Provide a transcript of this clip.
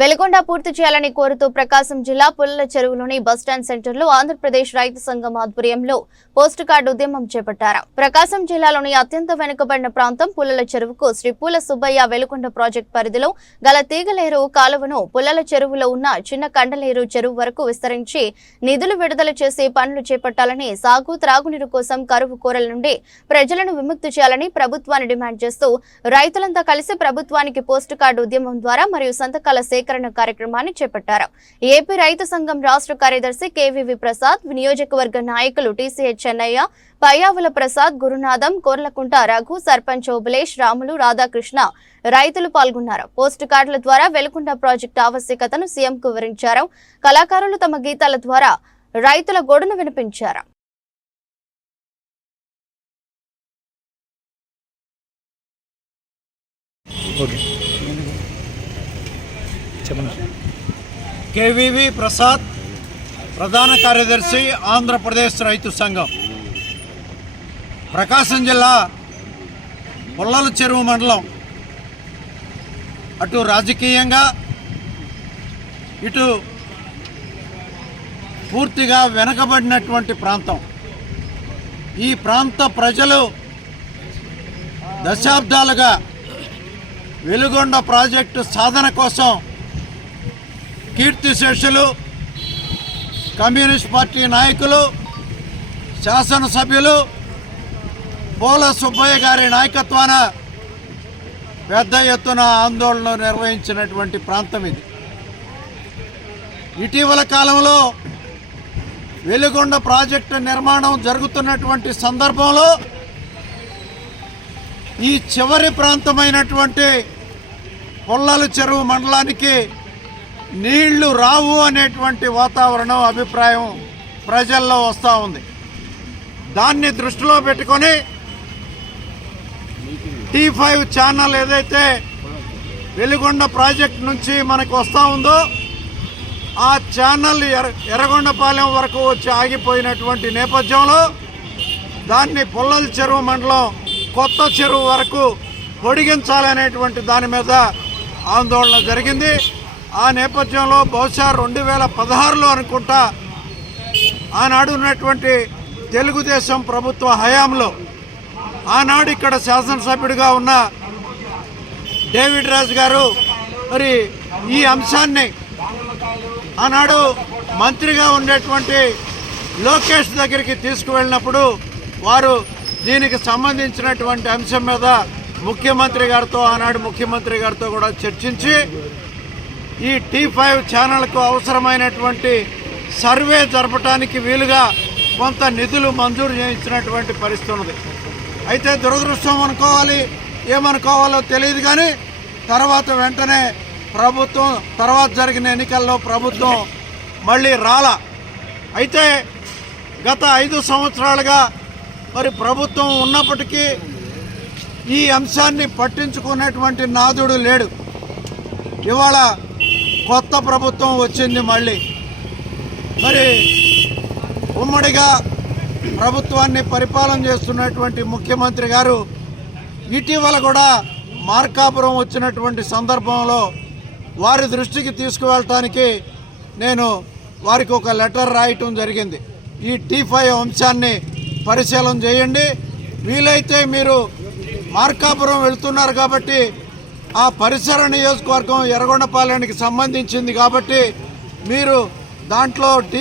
వెలుగొండ పూర్తి చేయాలని కోరుతూ ప్రకాశం జిల్లా పుల్లల చెరువులోని బస్టాండ్ సెంటర్లో ఆంధ్రప్రదేశ్ రైతు సంఘం ఆధ్వర్యంలో పోస్ట్ కార్డు ఉద్యమం చేపట్టారు. ప్రకాశం జిల్లాలోని అత్యంత వెనుకబడిన ప్రాంతం పుల్లల చెరువుకు శ్రీ పూల సుబ్బయ్య వెలుగొండ ప్రాజెక్ట్ పరిధిలో గల తీగలేరు కాలువను పుల్లల చెరువులో ఉన్న చిన్న కండలేరు చెరువు వరకు విస్తరించి నిధులు విడుదల చేసి పనులు చేపట్టాలని సాగు త్రాగునీరు కోసం కరువు కూరల నుండి ప్రజలను విముక్తి చేయాలని ప్రభుత్వాన్ని డిమాండ్ చేస్తూ రైతులంతా కలిసి ప్రభుత్వానికి పోస్ట్ కార్డు ఉద్యమం ద్వారా మరియు సంతకాల సేకరణ కార్యక్రమాన్ని చేపట్టారు. ఏపీ రైతు సంఘం రాష్ట్ర కార్యదర్శి కేవీవి ప్రసాద్ నియోజకవర్గ నాయకులు టీసీహెచ్ చెన్నయ్య పయ్యావుల ప్రసాద్ గురునాథం కోర్లకుంట రఘు సర్పంచ్ ఓబులేష్ రాములు రాధాకృష్ణ రైతులు పాల్గొన్నారు. పోస్ట్ కార్డుల ద్వారా వెలుగుండ ప్రాజెక్టు ఆవశ్యకతను సీఎంకు వివరించారు. కళాకారులు తమ గీతాల ద్వారా రైతుల గొడును వినిపించారు. ఓకే. చెప్పండి కేవీవి ప్రసాద్ ప్రధాన కార్యదర్శి ఆంధ్రప్రదేశ్ రైతు సంఘం. ప్రకాశం జిల్లా పుల్లల చెరువు మండలం. అటు రాజకీయంగా ఇటు పూర్తిగా వెనకబడినటువంటి ప్రాంతం. ఈ ప్రాంత ప్రజలు దశాబ్దాలుగా వెలుగొండ ప్రాజెక్టు సాధన కోసం కీర్తిశేషులు కమ్యూనిస్ట్ పార్టీ నాయకులు శాసనసభ్యులు పోల సుబ్బయ్య గారి నాయకత్వాన పెద్ద ఎత్తున ఆందోళన నిర్వహించినటువంటి ప్రాంతం ఇది. ఇటీవల కాలంలో వెలుగొండ ప్రాజెక్టు నిర్మాణం జరుగుతున్నటువంటి సందర్భంలో ఈ చివరి ప్రాంతమైనటువంటి పొల్లల చెరువు మండలానికి నీళ్ళు రావు అనేటువంటి వాతావరణం అభిప్రాయం ప్రజల్లో వస్తూ ఉంది. దాన్ని దృష్టిలో పెట్టుకొని టీ ఫైవ్ ఛానల్ ఏదైతే వెలుగొండ ప్రాజెక్ట్ నుంచి మనకు వస్తూ ఉందో ఆ ఛానల్ ఎర్ర ఎర్రగొండపాలెం వరకు వచ్చి ఆగిపోయినటువంటి నేపథ్యంలో దాన్ని పుల్లల చెరువు మండలం కొత్త చెరువు వరకు పొడిగించాలనేటువంటి దాని మీద ఆందోళన జరిగింది. ఆ నేపథ్యంలో బహుశా రెండు వేల పదహారులో అనుకుంటా ఆనాడు ఉన్నటువంటి తెలుగుదేశం ప్రభుత్వ హయాంలో ఆనాడు ఇక్కడ శాసనసభ్యుడిగా ఉన్న డేవిడ్ రాజు గారు మరి ఈ అంశాన్ని ఆనాడు మంత్రిగా ఉండేటువంటి లోకేష్ దగ్గరికి తీసుకువెళ్ళినప్పుడు వారు దీనికి సంబంధించినటువంటి అంశం మీద ముఖ్యమంత్రి గారితో ఆనాడు ముఖ్యమంత్రి గారితో కూడా చర్చించి ఈ టీ ఫైవ్ ఛానళ్ళకు అవసరమైనటువంటి సర్వే జరపడానికి వీలుగా కొంత నిధులు మంజూరు చేయించినటువంటి పరిస్థితి ఉన్నది. అయితే దురదృష్టం అనుకోవాలి ఏమనుకోవాలో తెలియదు కానీ తర్వాత వెంటనే ప్రభుత్వం తర్వాత జరిగిన ఎన్నికల్లో ప్రభుత్వం మళ్ళీ రాల. అయితే గత ఐదు సంవత్సరాలుగా మరి ప్రభుత్వం ఉన్నప్పటికీ ఈ అంశాన్ని పట్టించుకునేటువంటి నాదుడు లేడు. ఇవాళ కొత్త ప్రభుత్వం వచ్చింది మళ్ళీ. మరి ఉమ్మడిగా ప్రభుత్వాన్ని పరిపాలన చేస్తున్నటువంటి ముఖ్యమంత్రి గారు ఇటీవల కూడా మార్కాపురం వచ్చినటువంటి సందర్భంలో వారి దృష్టికి తీసుకువెళ్ళటానికి నేను వారికి ఒక లెటర్ రాయటం జరిగింది. ఈ టీ ఫైవ్ అంశాన్ని పరిశీలన చేయండి. వీలైతే మీరు మార్కాపురం వెళ్తున్నారు కాబట్టి ఆ పరిసర నియోజకవర్గం ఎర్రగొండపాలెనికి సంబంధించింది కాబట్టి మీరు దాంట్లో